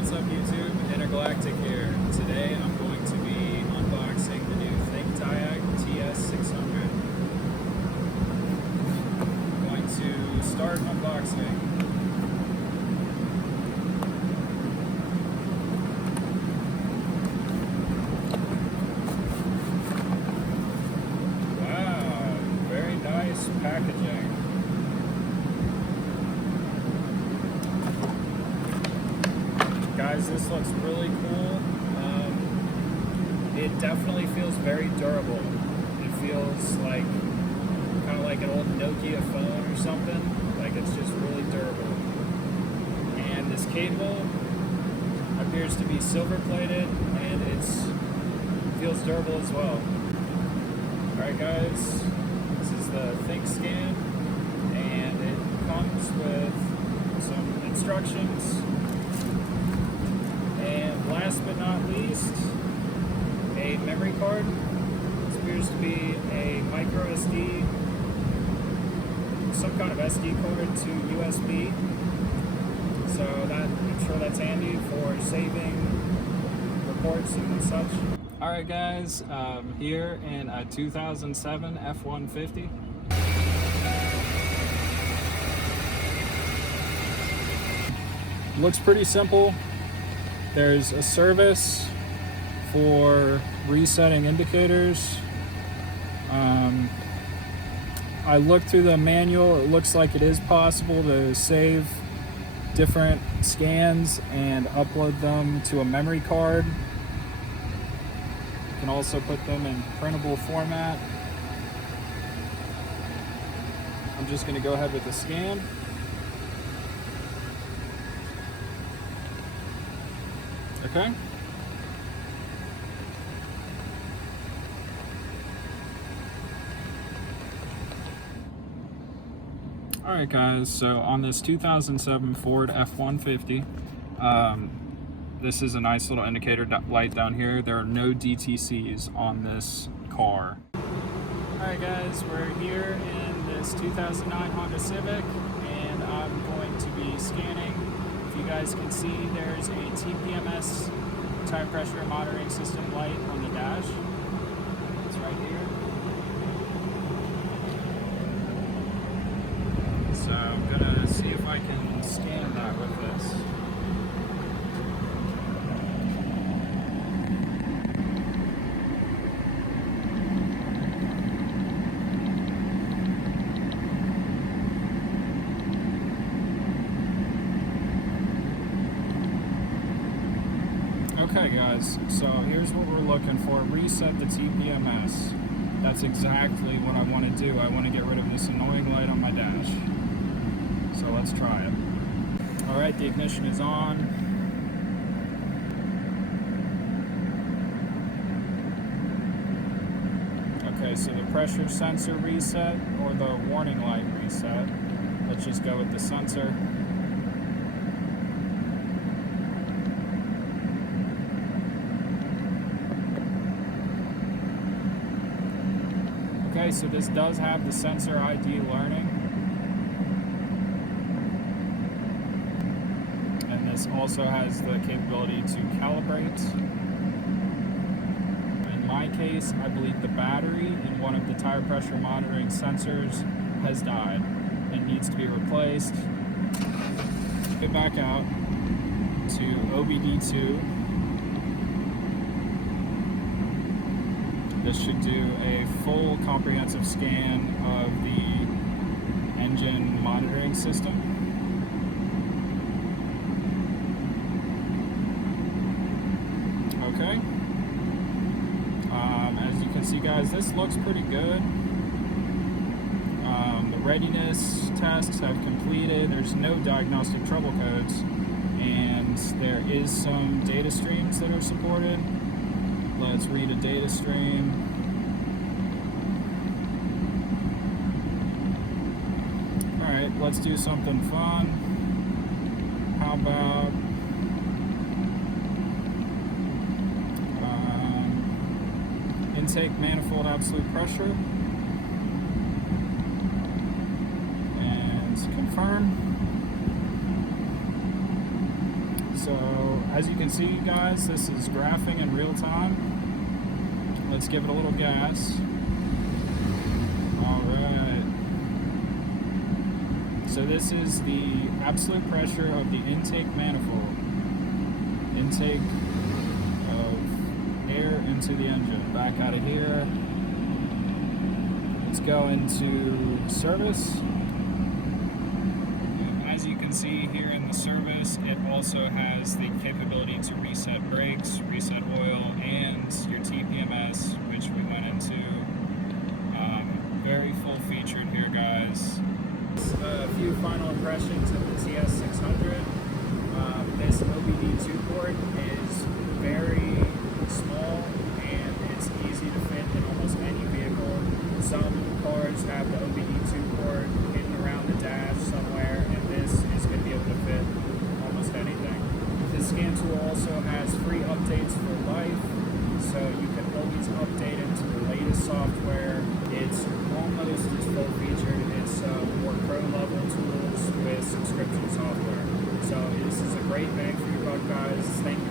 what's up YouTube? Intergalactic here. Today I'm going to be unboxing the new ThinkDiag TS600. I'm going to start unboxing. Wow, very nice packaging. Guys, this looks really cool. It definitely feels very durable. It feels like kind of like an old Nokia phone or something. Like it's just really durable. And this cable appears to be silver plated, and it feels durable as well. Alright guys, this is the ThinkScan, and it comes with some instructions. And last but not least, a memory card. This appears to be a micro SD, some kind of SD card to USB. So I'm sure that's handy for saving reports and such. Alright guys, here in a 2007 F-150. Looks pretty simple. There's a service for resetting indicators. I looked through the manual. It looks like it is possible to save different scans and upload them to a memory card. You can also put them in printable format. I'm just going to go ahead with the scan. Okay. Alright guys, so on this 2007 Ford F-150, this is a nice little indicator light down here. There are no DTCs on this car. Alright guys, we're here in this 2009 Honda Civic, and I'm going to be scanning. If you guys can see, there's a TPMS tire pressure monitoring system light on the dash. It's right here. So I'm gonna see if I can scan that with this. Okay guys, so here's what we're looking for. Reset the TPMS. That's exactly what I want to do. I want to get rid of this annoying light on my dash. So let's try it. Alright, the ignition is on. Okay, so the pressure sensor reset, or the warning light reset. Let's just go with the sensor. Okay, so this does have the sensor ID learning. And this also has the capability to calibrate. In my case, I believe the battery in one of the tire pressure monitoring sensors has died and needs to be replaced. Get back out to OBD2. This should do a full comprehensive scan of the engine monitoring system. Okay. As you can see guys, this looks pretty good. The readiness tests have completed. There's no diagnostic trouble codes, and there is some data streams that are supported. Let's read a data stream. Alright, let's do something fun. How about intake manifold absolute pressure? And confirm. So as you can see, guys, this is graphing in real time. Let's give it a little gas. All right. So this is the absolute pressure of the intake manifold. Intake of air into the engine. Back out of here. Let's go into service. As you can see here in the service, it also has the capability to reset brakes, reset oil, and your TPMS, which we went into. Very full featured here, guys. A few final impressions of the TS600. This OBD2 port is very small and it's easy to fit in almost any vehicle. Some cars have the OBD2 port hidden around the dash somewhere, and this is going to be able to fit almost anything. This scan tool also has free updates for life, so you can always update it to the latest software. It's almost as full featured. It's more pro level tools with subscription software. So this is a great bang for your buck, guys. Thank you